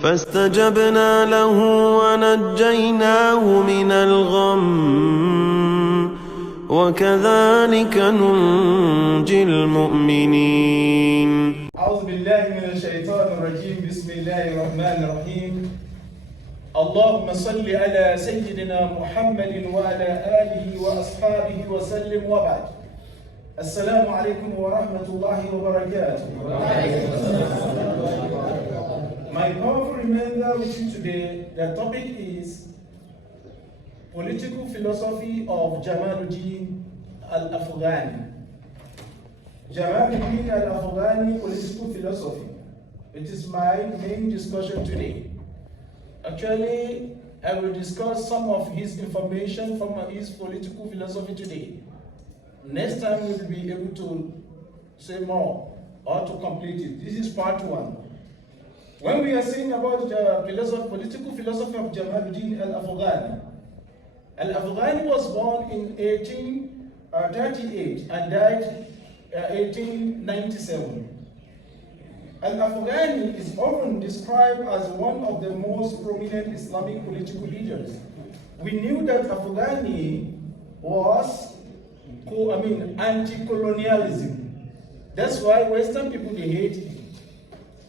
فاستجبنا له ونجيناه من الغم وكذلك ننجي المؤمنين. أعوذ بالله من الشيطان الرجيم. بسم الله الرحمن الرحيم. اللهم صل على سيدنا محمد وعلى آله وأصحابه وسلم وبعد. السلام عليكم ورحمة الله وبركاته. My powerful reminder with you today, the topic is political philosophy of JAMALUDDIN al-Afghani. JAMALUDDIN al-Afghani political philosophy. It is my main discussion today. Actually, I will discuss some of his information from his political philosophy today. Next time we will be able to say more or to complete it. This is part one. When we are saying about the political philosophy of JAMALUDDIN al-Afghani, al-Afghani was born in 1838 and died 1897. Al-Afghani is often described as one of the most prominent Islamic political leaders. We knew that Afghani was anti-colonialism. That's why Western people, they hate him.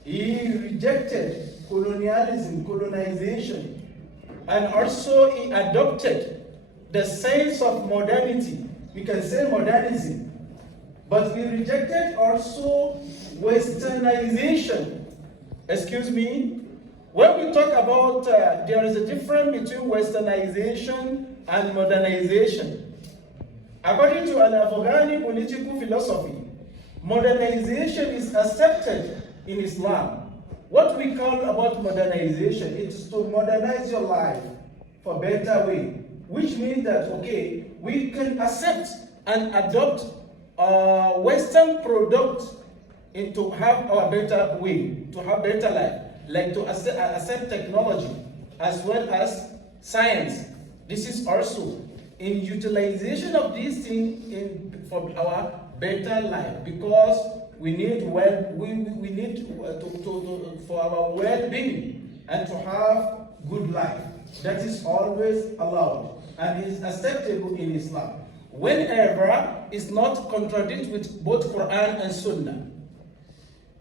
He rejected colonization, and also he adopted the sense of modernity. We can say modernism, but he rejected also westernization. Excuse me. When we talk about there is a difference between westernization and modernization. According to an Afghani political philosophy, modernization is accepted in Islam. What we call about modernization, it is to modernize your life for better way, which means that, okay, we can accept and adopt Western product to have our better way, to have better life, like to accept technology as well as science. This is also in utilization of these things for our better life, because we need for our well-being and to have good life. That is always allowed and is acceptable in Islam, whenever it's not contradict with both Quran and Sunnah.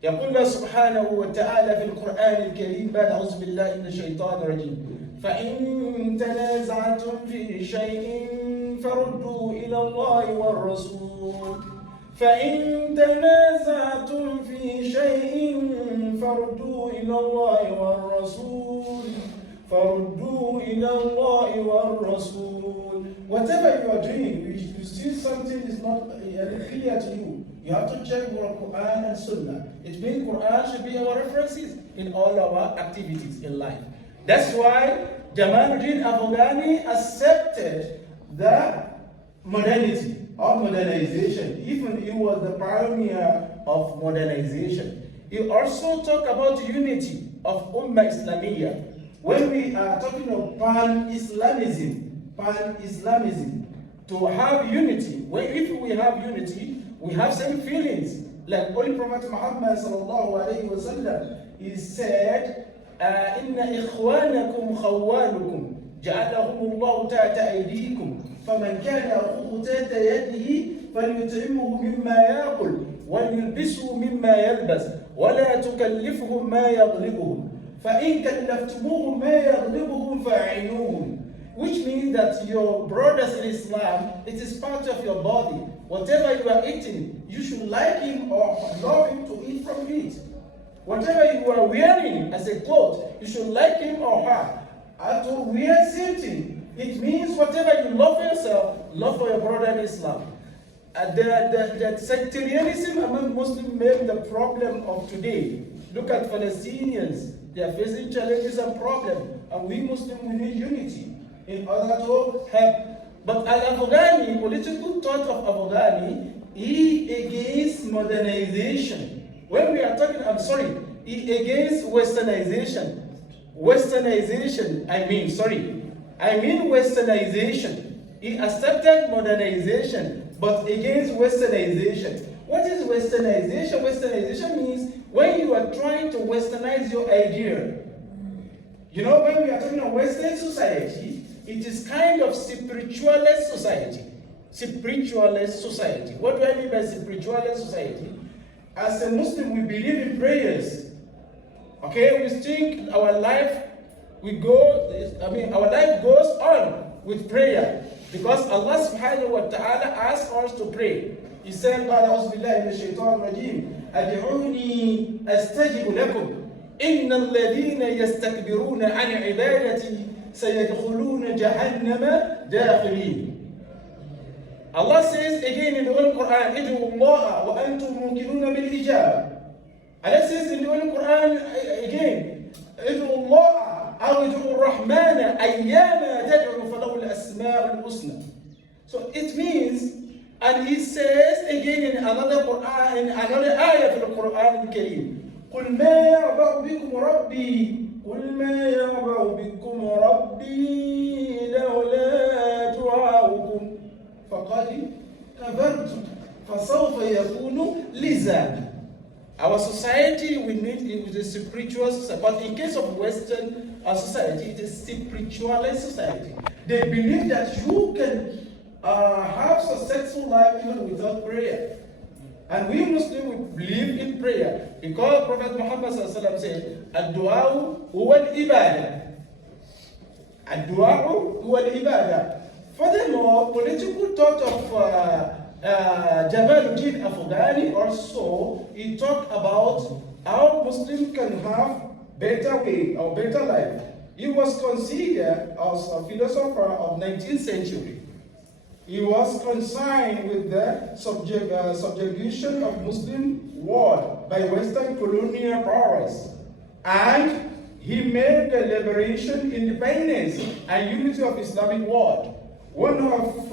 يقول سبحانه وتعالى في القرآن الكريم بعد أعوذ بالله من الشيطان الرجيم فإن تنازعتم في شيء فردوا إلى الله والرسول فإن تنازعتم في شيء فردوا إلى الله والرسول. Whatever you are doing, you see something is not clear to you, you have to check your Quran and Sunnah. It means Quran should be our references in all our activities in life. That's why JAMALUDDIN Afghani accepted the modernity of modernization. Even he was the pioneer of modernization. He also talked about unity of Ummah Islamiyya. When we are talking of pan-Islamism, to have unity, if we have unity, we have same feelings. Like Holy Prophet Muhammad sallallahu alayhi wa sallam, he said, إِنَّ إِخْوَانَكُمْ خَوَّانُكُمْ جَعَلَهُمُ اللَّهُ تَحْتَ أَيْدِيكُمْ فمن كان أخوه تحت يده فليطعمه مما يأكل وليلبسه مما يلبس ولا تكلفهم ما يغلبهم فإن كلفتموهم ما يغلبهم فأعينوهم. Which means that your brothers in Islam, it is part of your body. Whatever you are eating, you should like him or love him to eat from it. Whatever you are wearing as a cloth, you should like him or her to wear something. It means whatever you love for yourself, love for your brother in Islam. The sectarianism among Muslims made the problem of today. Look at Palestinians. They are facing challenges and problems. And we Muslims, we need unity in order to help. But Al-Afghani, political thought of Afghani, he against modernization. When we are talking, he against westernization. I mean westernization. He accepted modernization, but against westernization. What is westernization? Westernization means when you are trying to westernize your idea, You know, when we are talking about Western society, it is kind of spiritualist society. Spiritualist society. What do I mean by spiritualist society? As a Muslim, we believe in prayers. Okay, we think our life our life goes on with prayer because Allah subhanahu wa ta'ala asks us to pray. He said, أعوذ بالله من الشيطان الرجيم أدعوني أستجب لكم إن الذين يستكبرون عن عبادتي سيدخلون جهنم داخلين. Allah says again in the Holy Quran, ادعوا الله وأنتم موقنون بالإجابة. Allah says in the Holy Quran again, ادعوا الله أو ادعوا الرحمن أيما تدعوا فله الأسماء الحسنى. So it means, and he says again in another Quran, in another ayah from the Quran الكريم, قل ما يعبأ بكم ربي قل ما يعبأ بكم ربي لولا دعاؤكم فقد كفرتم فسوف يكون لزاما. Our society, we need it is a spiritual society, but in case of Western society, it is spiritualist society. They believe that you can have successful life even without prayer. And we Muslims, we believe in prayer because Prophet Muhammad said, "Ad-du'a huwa al-ibadah." Ad-du'a huwa al-ibadah. Furthermore, political thought of JAMALUDDIN Afghani also, he talked about how Muslims can have better way or better life. He was considered as a philosopher of 19th century. He was concerned with the subjugation of Muslim world by Western colonial powers. And he made the liberation, independence, and unity of Islamic world. One of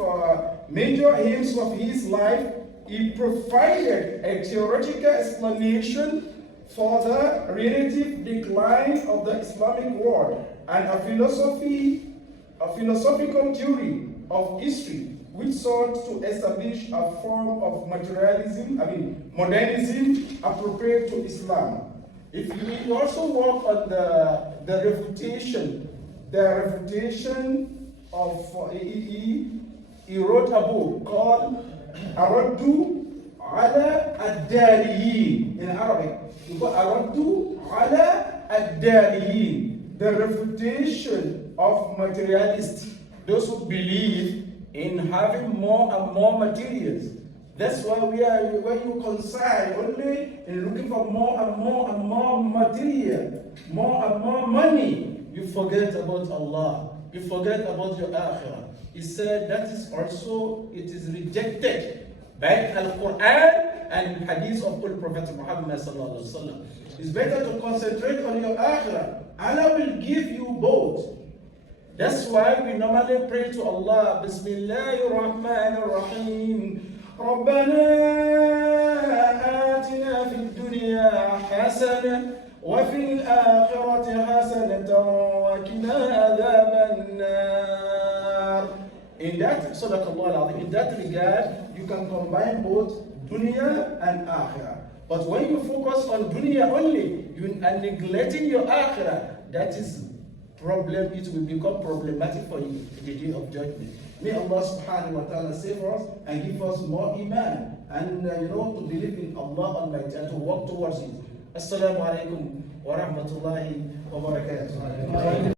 major aims of his life, he provided a theoretical explanation for the relative decline of the Islamic world and a philosophical theory of history which sought to establish a form of modernism appropriate to Islam. If we also work on the refutation of he wrote a book called Araddu ala ad-Daliyin in Arabic. Araddu ala ad-Daliyin, the refutation of materialists, those who believe in having more and more materials. That's why when you concern only in looking for more and more and more material, more and more money, you forget about Allah. You forget about your akhirah. He said that is also, it is rejected by Al-Quran and hadith of the Prophet Muhammad sallallahu alaihi wasallam. It's better to concentrate on your akhirah. Allah will give you both. That's why we normally pray to Allah, Bismillahir Rahmanir Rahim. ربنا آتنا في الدنيا حسنة وفي الآخرة حسنة وقنا عذاب النار. In that regard, you can combine both dunya and akhirah. But when you focus on dunya only, you are neglecting your akhirah. That is problem. It will become problematic for you in the day of judgment. May Allah subhanahu wa ta'ala save us and give us more iman and to believe in Allah Almighty and to work towards it. Assalamu alaikum wa rahmatullahi wa barakatuh.